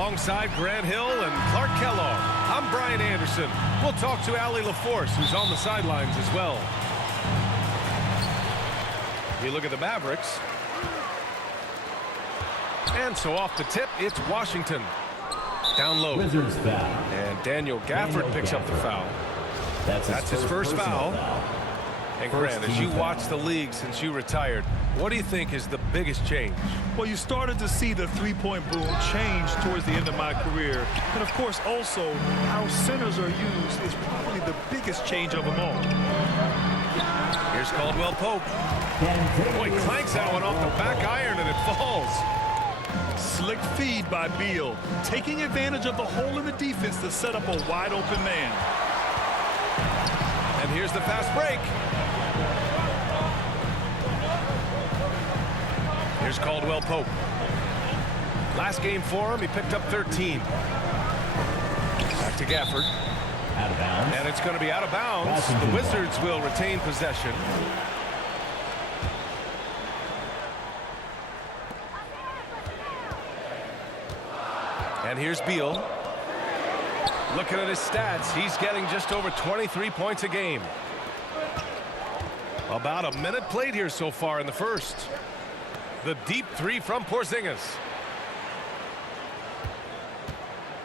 Alongside Grant Hill and Clark Kellogg, I'm Brian Anderson. We'll talk to Allie LaForce, who's on the sidelines as well. You look at the Mavericks. And so off the tip, it's Washington. Down low. Wizards foul. And Daniel Gafford picks up the foul. That's his first foul. And Grant, as you watch the league since you retired, what do you think is the biggest change? Well, you started to see the three-point boom change towards the end of my career. And, of course, also how centers are used is probably the biggest change of them all. Here's Caldwell Pope. Boy, clanks that one off the back iron and it falls. Slick feed by Beal, taking advantage of the hole in the defense to set up a wide-open man. And here's the fast break. Here's Caldwell Pope. Last game for him, he picked up 13. Back to Gafford. Out of bounds. And it's going to be out of bounds. The Wizards will retain possession. And here's Beal. Looking at his stats, he's getting just over 23 points a game. About a minute played here so far in the first. The deep three from Porzingis.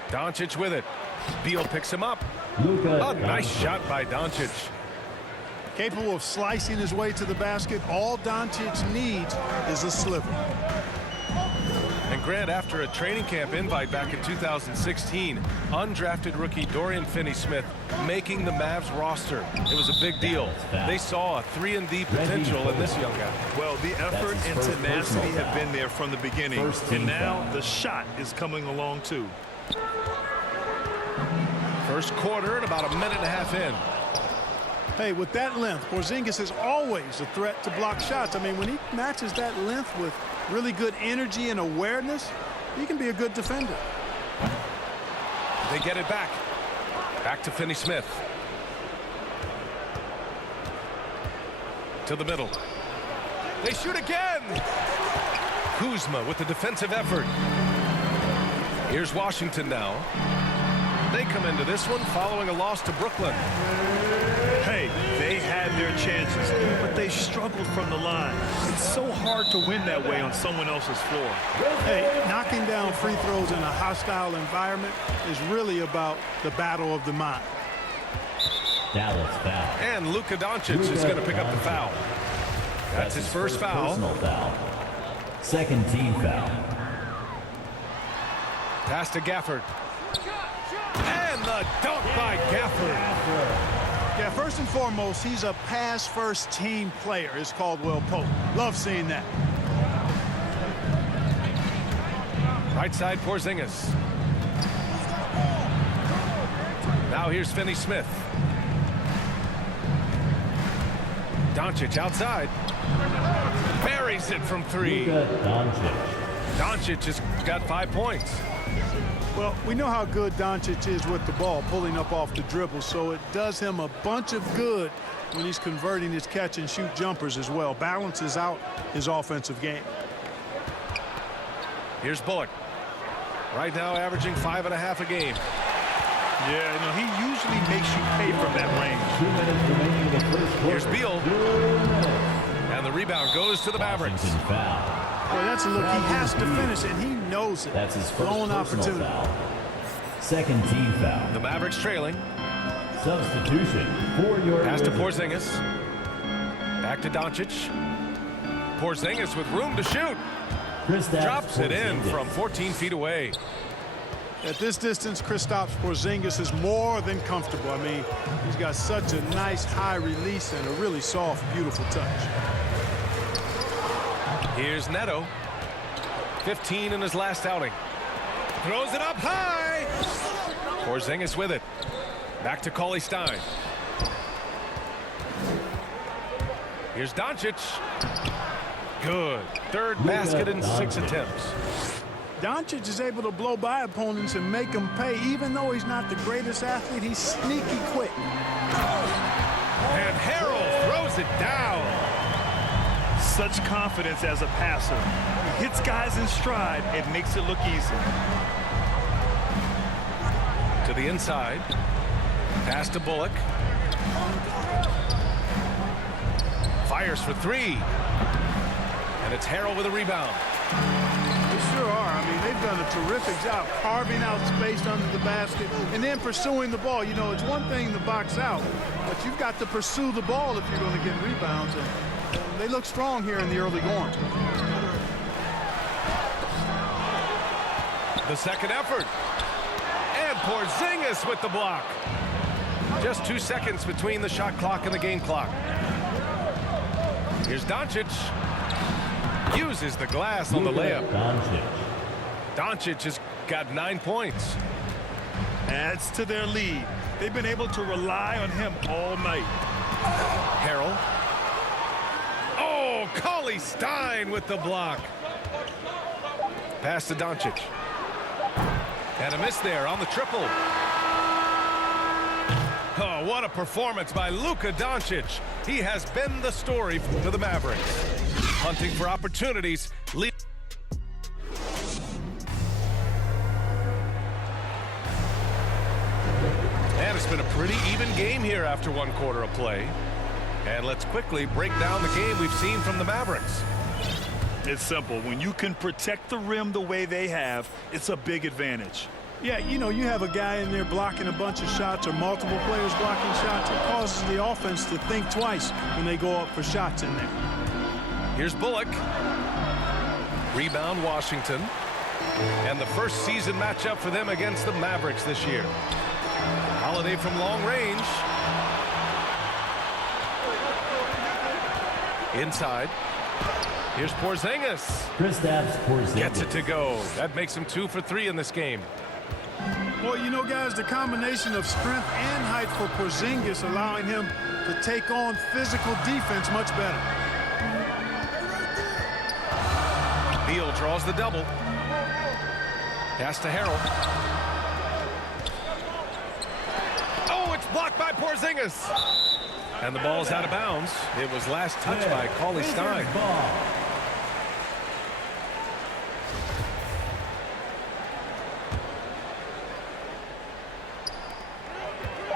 Doncic with it. Beal picks him up. A nice shot by Doncic. Capable of slicing his way to the basket. All Doncic needs is a sliver. And Grant, after a training camp invite back in 2016, undrafted rookie Dorian Finney-Smith making the Mavs roster. It was a big deal. They saw a 3-and-D potential in this young guy. Well, the effort and tenacity have been there from the beginning. And now the shot is coming along, too. First quarter and about a minute and a half in. Hey, with that length, Porzingis is always a threat to block shots. I mean, when he matches that length with really good energy and awareness, he can be a good defender. They get it back. Back to Finney-Smith. To the middle. They shoot again. Kuzma with the defensive effort. Here's Washington now. They come into this one following a loss to Brooklyn. Hey, they had their chances, but they struggled from the line. It's so hard to win that way on someone else's floor. Hey, knocking down free throws in a hostile environment is really about the battle of the mind. Dallas foul. And Luka Doncic is going to pick up the foul. That's his first foul. Foul. Second team foul. Pass to Gafford. And the dunk by Gafford. Yeah, first and foremost, he's a pass-first team player. It's Caldwell Pope. Love seeing that. Right side, Porzingis. Now here's Finney-Smith. Doncic outside. Buries it from three. Doncic has got 5 points. Well, we know how good Doncic is with the ball, pulling up off the dribble, so it does him a bunch of good when he's converting his catch-and-shoot jumpers as well. Balances out his offensive game. Here's Bullock. Right now averaging 5.5 a game. Yeah, you know, he usually makes you pay from that range. Here's Beal. And the rebound goes to the Mavericks. Boy, that's a look he has to finish, and he knows it. That's his first opportunity. Foul. Second team foul. The Mavericks trailing. Substitution for your pass to Porzingis. Back to Doncic. Porzingis with room to shoot. Drops it in from 14 feet away. At this distance, Kristaps Porzingis is more than comfortable. I mean, he's got such a nice high release and a really soft, beautiful touch. Here's Neto. 15 in his last outing. Throws it up high. Porzingis with it. Back to Cauley-Stein. Here's Doncic. Good. Third basket in 6 attempts. Doncic is able to blow by opponents and make them pay. Even though he's not the greatest athlete, he's sneaky quick. And Harrell throws it down. Such confidence as a passer. He hits guys in stride and makes it look easy. the inside. Pass to Bullock. Fires for three. And it's Harrell with a rebound. They sure are. I mean, they've done a terrific job carving out space under the basket and then pursuing the ball. You know, it's one thing to box out, but you've got to pursue the ball if you're going to get rebounds. And they look strong here in the early going. The second effort. And Porzingis with the block. Just 2 seconds between the shot clock and the game clock. Here's Doncic. Uses the glass on the layup. Doncic has got 9 points. Adds to their lead. They've been able to rely on him all night. Harrell. Oh, Cauley Stein with the block. Pass to Doncic. And a miss there on the triple. Oh, what a performance by Luka Doncic. He has been the story for the Mavericks. Hunting for opportunities. And it's been a pretty even game here after 1 quarter of play. And let's quickly break down the game we've seen from the Mavericks. It's simple. When you can protect the rim the way they have, it's a big advantage. Yeah, you know, you have a guy in there blocking a bunch of shots or multiple players blocking shots. It causes the offense to think twice when they go up for shots in there. Here's Bullock. Rebound Washington. And the first season matchup for them against the Mavericks this year. Holiday from long range. Inside. Here's Porzingis. Kristaps Porzingis Gets it to go. That makes him 2 for 3 in this game. Well, you know, guys, the combination of strength and height for Porzingis allowing him to take on physical defense much better. Beal draws the double. Pass to Harrell. Oh, it's blocked by Porzingis. And the ball's out of bounds. It was last touched by Cauley Stein.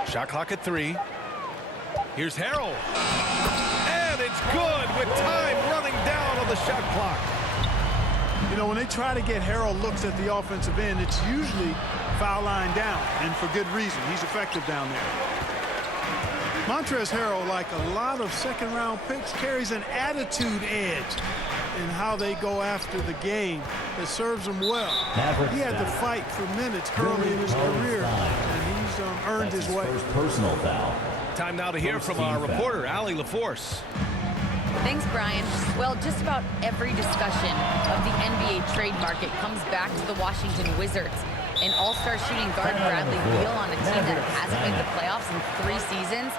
Shot clock at 3. Here's Harrell. And it's good with time running down on the shot clock. You know, when they try to get Harrell looks at the offensive end, it's usually foul line down, and for good reason. He's effective down there. Montrezl Harrell, like a lot of second-round picks, carries an attitude edge in how they go after the game that serves him well. He had to fight for minutes early in his career, and he's earned his way. First personal foul. Time now to hear from our reporter, Allie LaForce. Thanks, Brian. Well, just about every discussion of the NBA trade market comes back to the Washington Wizards. An all-star shooting guard Bradley Beal on a team that hasn't made the playoffs in 3 seasons.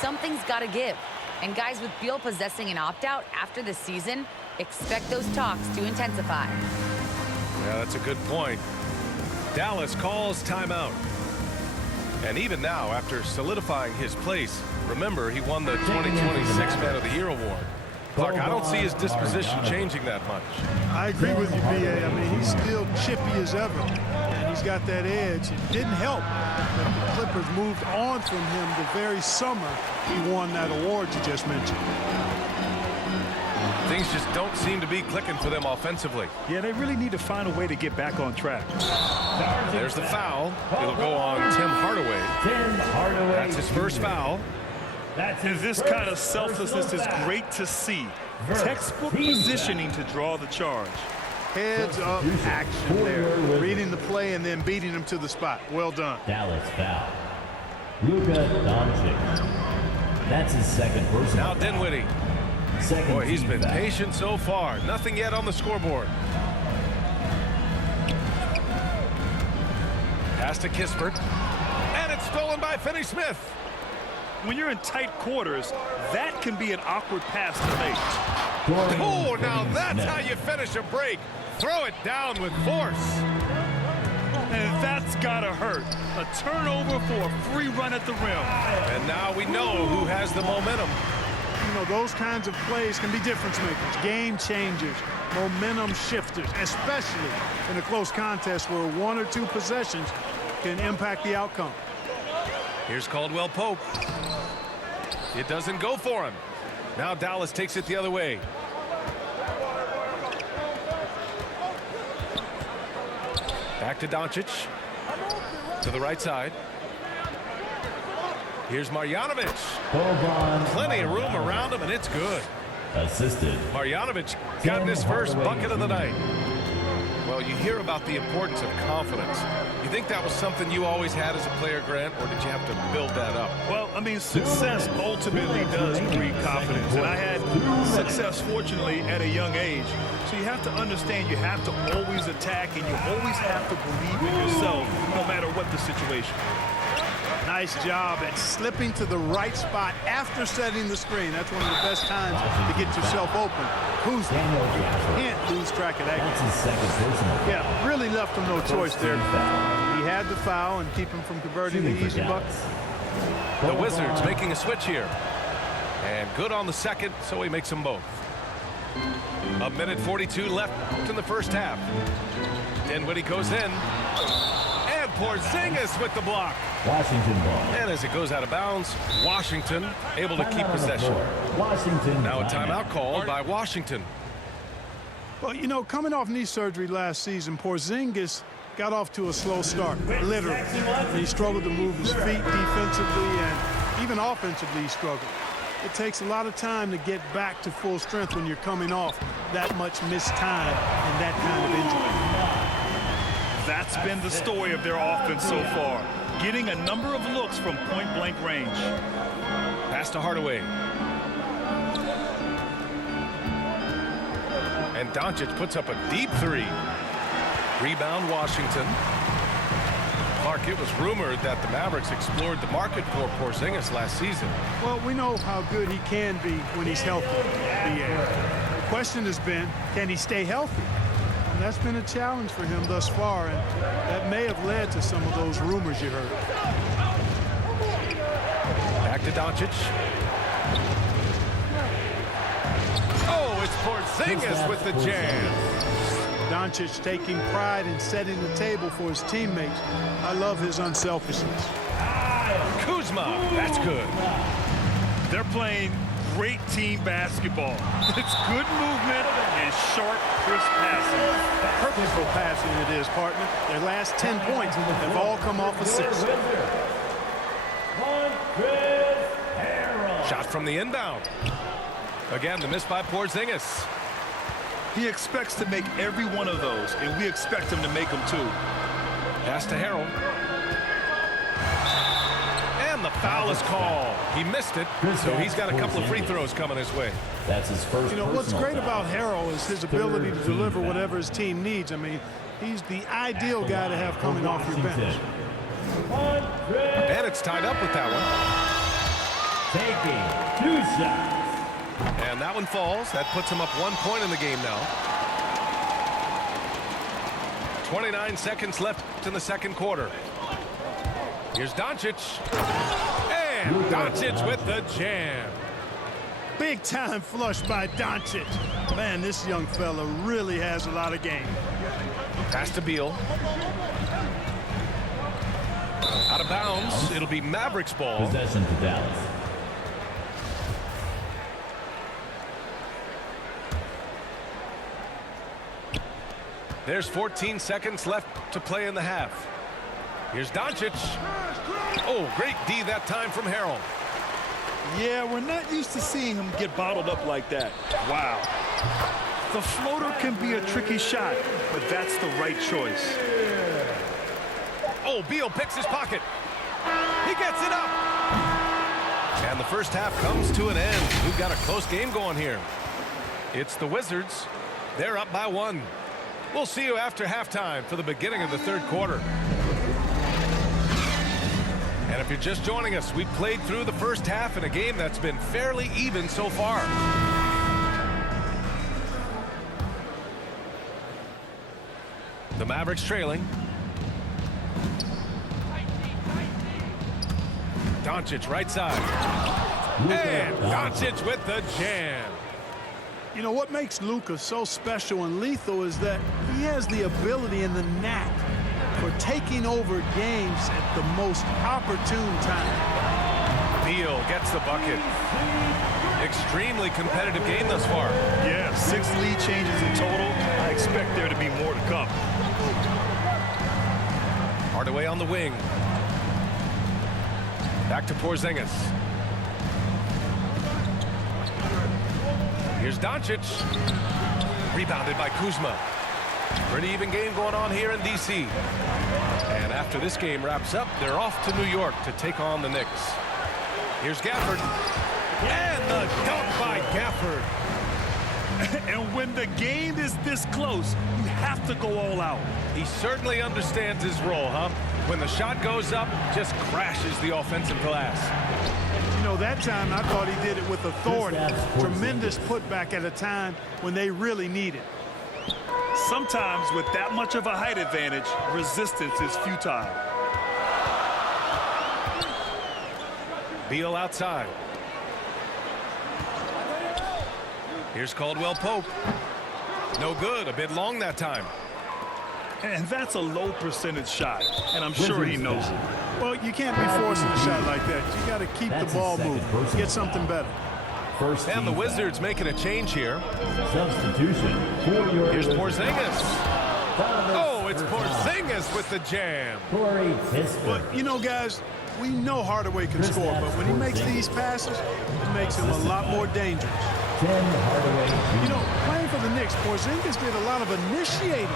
Something's got to give. And guys, with Beal possessing an opt-out after the season, expect those talks to intensify. Yeah, that's a good point. Dallas calls timeout. And even now, after solidifying his place, remember, he won the 2026 Man of the Year award. Clark, I don't see his disposition changing that much. I agree with you, B.A. I mean, he's still chippy as ever, and he's got that edge. It didn't help that the Clippers moved on from him the very summer he won that award you just mentioned. Things just don't seem to be clicking for them offensively. Yeah, they really need to find a way to get back on track. There's the foul. It'll go on Tim Hardaway. That's his first foul. And this kind of selflessness is great to see. Textbook positioning to draw the charge. Heads up action there. Reading the play and then beating him to the spot. Well done. Dallas foul. Luka Doncic. That's his second personal Now Dinwiddie. Second Boy, he's team been foul. patient so far. Nothing yet on the scoreboard. Pass to Kispert. And it's stolen by Finney-Smith. When you're in tight quarters, that can be an awkward pass to make. Oh, now that's how you finish a break. Throw it down with force. And that's gotta hurt. A turnover for a free run at the rim. And now we know who has the momentum. You know, those kinds of plays can be difference makers, game changers, momentum shifters, especially in a close contest where 1 or 2 possessions can impact the outcome. Here's Caldwell Pope. It doesn't go for him. Now Dallas takes it the other way. Back to Doncic. To the right side. Here's Marjanovic. Plenty of room around him, and it's good. Assisted. Marjanovic got his first bucket of the night. Well, you hear about the importance of confidence. You think that was something you always had as a player, Grant, or did you have to build that up? Well, I mean, success ultimately does breed confidence. And I had success, fortunately, at a young age. So you have to understand you have to always attack, and you always have to believe in yourself, no matter what the situation. Nice job at slipping to the right spot after setting the screen. That's one of the best times to get yourself open. Kuzma, you can't lose track of that. That's his second personal. Yeah, really left him no choice there. He had the foul and keep him from converting the easy bucket. The Wizards making a switch here. And good on the second, so he makes them both. 1:42 left in the first half. Dinwiddie goes in. And Porzingis with the block. Washington ball. And as it goes out of bounds, Washington able to keep possession. Washington. Now a timeout called by Washington. Well, you know, coming off knee surgery last season, Porzingis got off to a slow start, literally. He struggled to move his feet defensively, and even offensively he struggled. It takes a lot of time to get back to full strength when you're coming off that much missed time and that kind of injury. That's been the story of their offense so far. Getting a number of looks from point-blank range. Pass to Hardaway. And Doncic puts up a deep three. Rebound Washington. Mark, it was rumored that the Mavericks explored the market for Porzingis last season. Well, we know how good he can be when he's healthy. The question has been, can he stay healthy? And that's been a challenge for him thus far, and that may have led to some of those rumors you heard. Back to Doncic. Oh, it's Porzingis with the jam. Doncic taking pride in setting the table for his teammates. I love his unselfishness. Kuzma, that's good. They're playing great team basketball. It's good movement and sharp, crisp passing. Purposeful passing it is, partner. Their last 10 points have all come off assists. Shot from the inbound. Again, the miss by Porzingis. He expects to make every one of those, and we expect him to make them too. Pass to Harrell. And the foul is called. He missed it, so he's got a couple of free throws coming his way. That's his first. You know, what's great about Harrell is his ability to deliver whatever his team needs. I mean, he's the ideal guy to have coming off your bench. And it's tied up with that Taking 2 shots. one. And that one falls. That puts him up 1 point in the game now. 29 seconds left in the second quarter. Here's Doncic. And Doncic with the jam. Big time flush by Doncic. Man, this young fella really has a lot of game. Pass to Beal. Out of bounds. It'll be Mavericks ball. Possession to Dallas. There's 14 seconds left to play in the half. Here's Doncic. Oh, great D that time from Harrell. Yeah, we're not used to seeing him get bottled up like that. Wow. The floater can be a tricky shot, but that's the right choice. Oh, Beal picks his pocket. He gets it up. And the first half comes to an end. We've got a close game going here. It's the Wizards. They're up by 1. We'll see you after halftime for the beginning of the third quarter. And if you're just joining us, we've played through the first half in a game that's been fairly even so far. The Mavericks trailing. Doncic right side. And Doncic with the jam. You know, what makes Luka so special and lethal is that he has the ability and the knack for taking over games at the most opportune time. Beal gets the bucket. Extremely competitive game thus far. Yeah, 6 lead changes in total. I expect there to be more to come. Hardaway on the wing. Back to Porzingis. Here's Doncic. Rebounded by Kuzma. Pretty even game going on here in D.C. And after this game wraps up, they're off to New York to take on the Knicks. Here's Gafford. And the dunk by Gafford. And when the game is this close, you have to go all out. He certainly understands his role, huh? When the shot goes up, just crashes the offensive glass. You know, that time I thought he did it with authority. Tremendous putback at a time when they really need it. Sometimes with that much of a height advantage, resistance is futile. Beal outside. Here's Caldwell Pope. No good. A bit long that time. And that's a low percentage shot, and I'm sure he knows it. Well, you can't be forcing a shot like that. You got to keep the ball moving. Get something better. And the Wizards making a change here. Substitution for your Here's Porzingis. Oh, it's Porzingis with the jam. Corey Fisker. But, you know, guys, we know Hardaway can score, but when he makes these passes, it makes him a lot more dangerous. Tim Hardaway Jr. You know, playing for the Knicks, Porzingis did a lot of initiating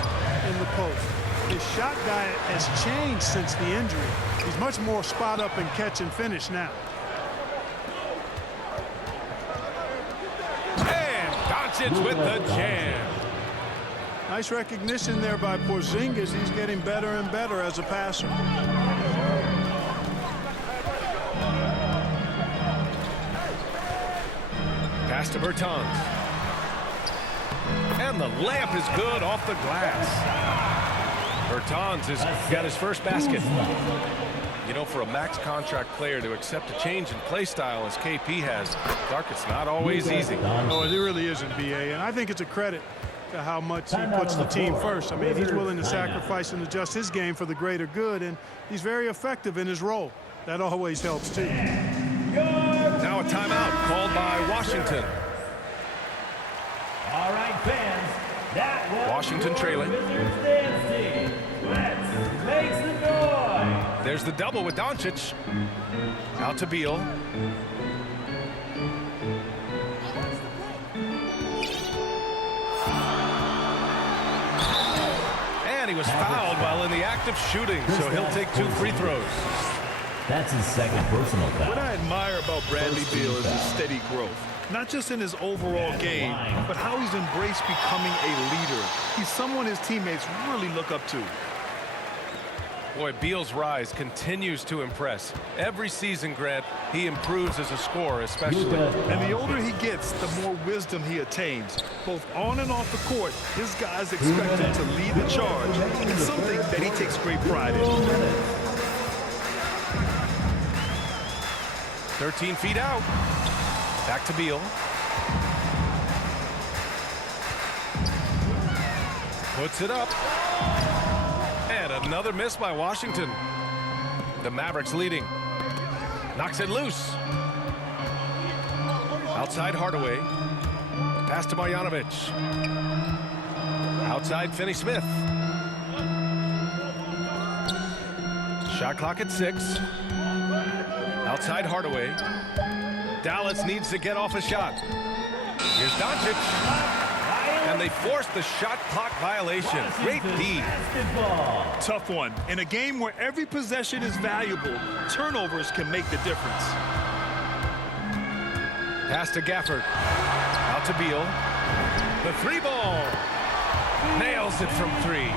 in the post. His shot diet has changed since the injury. He's much more spot up and catch and finish now. And Doncic with the jam. Nice recognition there by Porzingis. He's getting better and better as a passer. Pass to Bertans. And the layup is good off the glass. Bertans has got his first basket. You know, for a max contract player to accept a change in play style as KP has, Clark, it's not always easy. Oh, it really isn't, B.A. And I think it's a credit to how much he puts the team first. I mean, he's willing to sacrifice and adjust his game for the greater good, and he's very effective in his role. That always helps, too. Now a timeout called by Washington. All right, fans. That was Washington trailing. Let's make some noise. There's the double with Doncic. Out to Beal. And he was fouled while in the act of shooting, so he'll take 2 free throws. That's his second personal foul. What I admire about Bradley Beal is his steady growth. Not just in his overall game, but how he's embraced becoming a leader. He's someone his teammates really look up to. Boy, Beal's rise continues to impress. Every season, Grant, he improves as a scorer, especially. And the older he gets, the more wisdom he attains. Both on and off the court, his guys expect him to lead the charge. It's something that he takes great pride in. 13 feet out. Back to Beal. Puts it up. And another miss by Washington. The Mavericks leading. Knocks it loose. Outside Hardaway. Pass to Marjanovic. Outside Finney-Smith. Shot clock at 6. Outside Hardaway. Dallas needs to get off a shot. Here's Doncic. And they force the shot clock violation. Great D. Tough one. In a game where every possession is valuable, turnovers can make the difference. Pass to Gafford. Out to Beal. The 3-ball. Nails it from 3.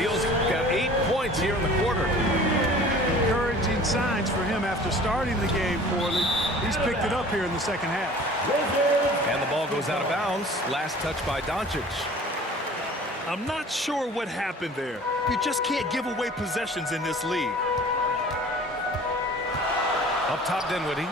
Beal's got 8 points here in the quarter. Encouraging signs for him after starting the game poorly. He's picked it up here in the second half. And the ball goes out of bounds. Last touch by Doncic. I'm not sure what happened there. You just can't give away possessions in this league. Up top, Dinwiddie.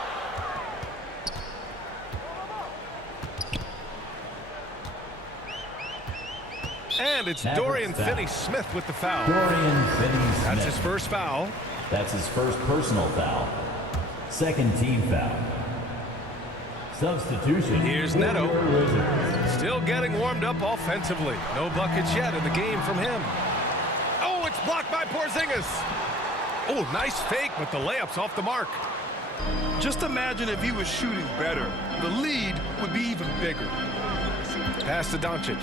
And it's Mavericks Dorian foul. Finney-Smith with the foul. Dorian Finney-Smith. That's his first foul. That's his first personal foul. Second team foul. Substitution. Here's for Neto. your Wizards. Still getting warmed up offensively. No buckets yet in the game from him. Oh, it's blocked by Porzingis. Oh, nice fake, but the layup's off the mark. Just imagine if he was shooting better. The lead would be even bigger. Pass to Doncic.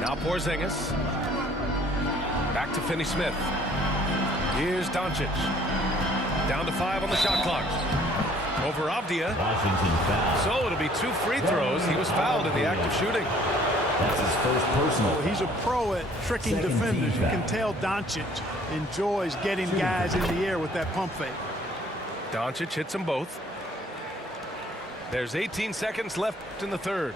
Now Porzingis. Back to Finney-Smith. Here's Doncic. Down to 5 on the shot clock. Over Avdia. Washington foul. So it'll be 2 free throws. He was fouled in the act of shooting. That's his first personal. He's a pro at tricking Second defenders. team You foul. can tell Doncic enjoys getting guys in the air with that pump fake. Doncic hits them both. There's 18 seconds left in the third.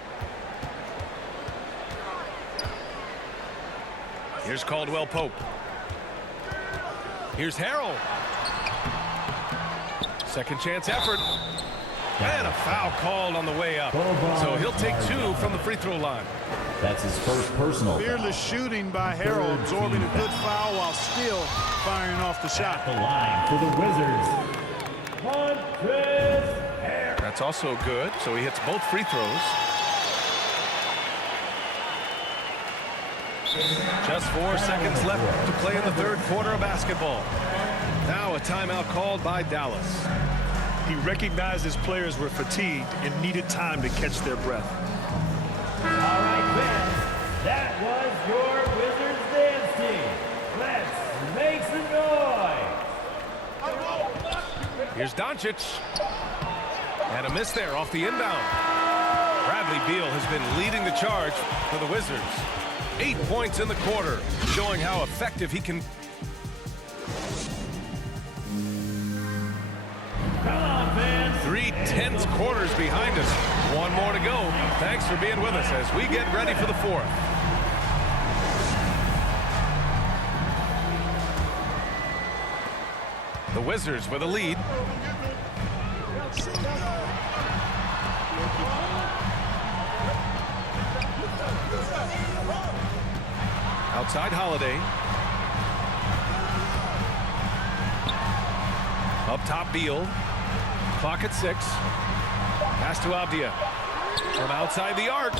Here's Caldwell Pope. Here's Harrell. Second chance effort. And a foul called on the way up. So he'll take 2 from the free throw line. That's his first personal foul. Fearless shooting by Harrell, absorbing a good foul while still firing off the shot. The line for the Wizards. Montrezl. That's also good. So he hits both free throws. Just 4 seconds left to play in the third quarter of basketball. Now a timeout called by Dallas. He recognized his players were fatigued and needed time to catch their breath. All right, fans. That was your Wizards dance team. Let's make some noise. Here's Doncic. And a miss there off the inbound. Bradley Beal has been leading the charge for the Wizards. 8 points in the quarter, showing how effective he can. Come on, fans. 3 tense quarters behind us. 1 more to go. Thanks for being with us as we get ready for the fourth. The Wizards with a lead. Outside Holiday. Up top Beal. Clock at 6. Pass to Avdia. From outside the arc.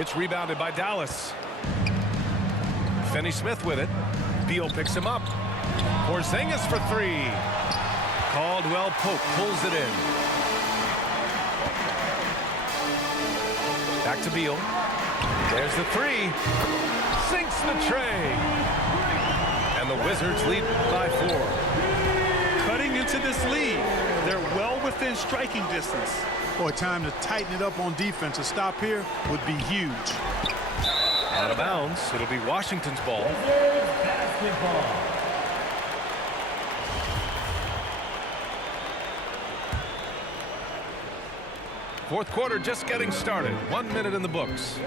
It's rebounded by Dallas. Finney-Smith with it. Beal picks him up. Porzingis for 3. Caldwell Pope pulls it in. Back to Beal. There's the 3. Sinks the tray. And the Wizards lead by 4. Cutting into this lead, they're well within striking distance. Boy, time to tighten it up on defense. A stop here would be huge. Out of bounds. It'll be Washington's ball. Wizards basketball. Fourth quarter just getting started. 1 minute in the books.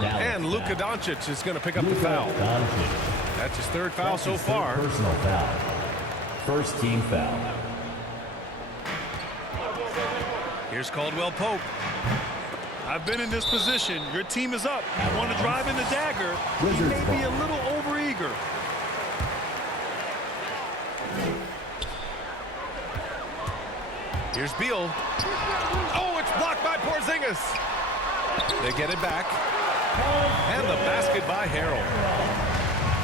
And Luka Doncic is going to pick up the foul. Doncic. That's his 3rd foul That's so his third far. personal foul. First team foul. Here's Caldwell Pope. I've been in this position. Your team is up. You want to drive in the dagger. He Wizards may be a ball. little overeager. Here's Beal. Oh, it's blocked by Porzingis. They get it back. And the basket by Harrell.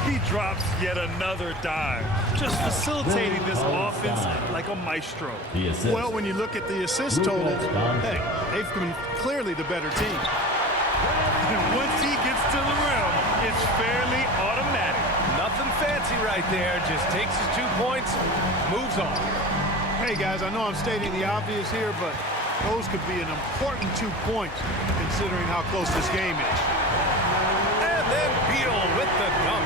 He drops yet another dive. Just facilitating this offense like a maestro. The assist. Well, when you look at the assist total, hey, they've been clearly the better team. And once he gets to the rim, it's fairly automatic. Nothing fancy right there. Just takes his 2 points, moves on. Hey, guys, I know I'm stating the obvious here, but those could be an important 2 points considering how close this game is. And then Beal with the dunk.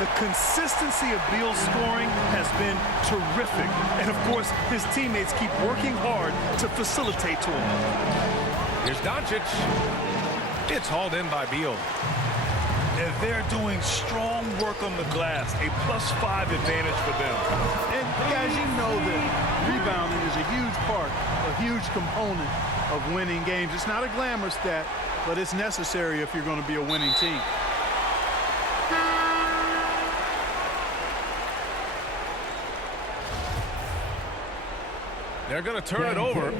The consistency of Beal's scoring has been terrific. And, of course, his teammates keep working hard to facilitate to him. Here's Doncic. It's hauled in by Beal. and they're doing strong work on the glass, a +5 advantage for them. And guys, you know that rebounding is a huge part, a huge component of winning games. It's not a glamour stat, but it's necessary if you're going to be a winning team. They're going to turn it over.